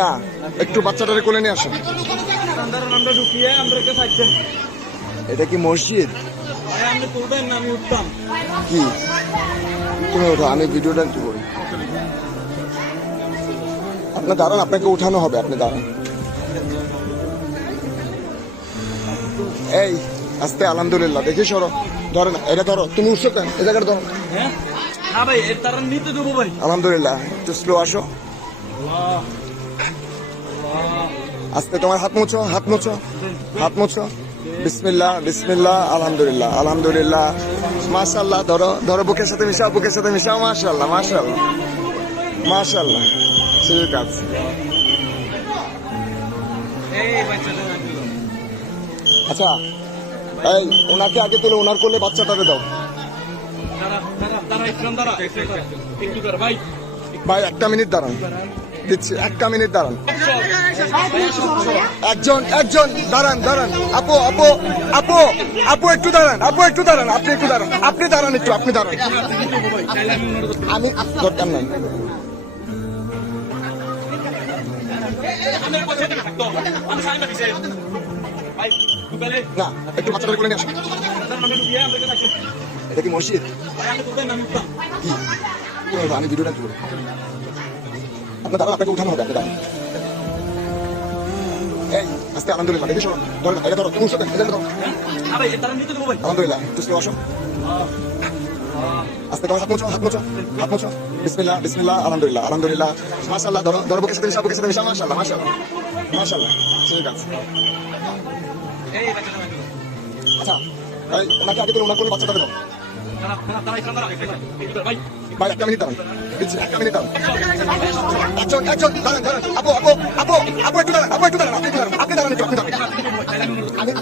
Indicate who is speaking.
Speaker 1: না,
Speaker 2: একটু বাচ্চাটারে কোলে নিয়ে আসেন। এটা কি মসজিদ? কি? তুমি ওঠো, আমি ভিডিওটা একটু করি। আপনি দাঁড়ান, আপনাকে উঠানো হবে, আপনি দাঁড়ান। এই আস্তে আলহামদুলিল্লাহ। দেখি সরো। ধরো না এটা ধরো। তুমি উঠছো কেন? এই জায়গাটা ধরো।
Speaker 1: হ্যাঁ? না ভাই এর তারা নিতে দেবো ভাই।
Speaker 2: আলহামদুলিল্লাহ। একটু স্লো আসো। আস্তে তোমার হাত মুছো হাত মুছো হাত মুছো। বিসমিল্লাহ বিসমিল্লাহ আলহামদুলিল্লাহ আলহামদুলিল্লাহ। মাশাল্লাহ ধরো ধরো বুকের সাথে মিশাও বুকের সাথে মিশাও। মাশাল্লাহ মাশাল্লাহ মাশাল্লাহ ঠিক আছে। আচ্ছা এই, ওনাকে আগে তুলে, ওনার করলে বাচ্চাটাকে দাও।
Speaker 1: ভাই,
Speaker 2: একটা মিনিট দাঁড়ান। দিচ্ছি, একটা মিনিট দাঁড়ান। একজন একজন, দাঁড়ান দাঁড়ান। আপু আপু আপু আপু, একটু দাঁড়ান, আপু, একটু দাঁড়ান, আপনি একটু দাঁড়ান, আপনি দাঁড়ান একটু, আপনি দাঁড়ান। আমি দরকার নাই।
Speaker 1: না
Speaker 2: একটু বাচ্চাটা করে নিয়ে
Speaker 1: কে
Speaker 2: এটা কি মসজিদ? কি? আমি ভিডিওটা তুলব আপনার দাঁড়ান আপনাকে উঠানো হবে আপনি দাঁড়ান। এই আস্তে আলহামদুলিল্লাহ দেখি শোনো। ধরো না, এটা ধরো তুমি? এটা ধরো। আস্তে তোমার হাত মোছো হাত মোছো হাত মোছো। বিসমিল্লাহ বিসমিল্লাহ আলহামদুলিল্লাহ আলহামদুলিল্লাহ। মাশাআল্লাহ ধরো ধরো বুকের সাথে মিশাও বুকের সাথে মাশাআল্লাহ মাশাআল্লাহ। মাশাআল্লাহ ঠিক আছে। আচ্ছা ওনাকে আগে তুলে ওনার কোনো বাচ্চাটাকে দাও
Speaker 1: ভাই।
Speaker 2: একটা মিনিট দাঁড়ান। একটা মিনিট দাঁড়ান। একজন একজন দাঁড়ান দাঁড়ান। আপু আপু আপু আপু একটু দাঁড়ান আপু একটু দাঁড়ান আপনি দাঁড়ান। আপনি দাঁড়ান একটু আপনি দাঁড়ান। আমি।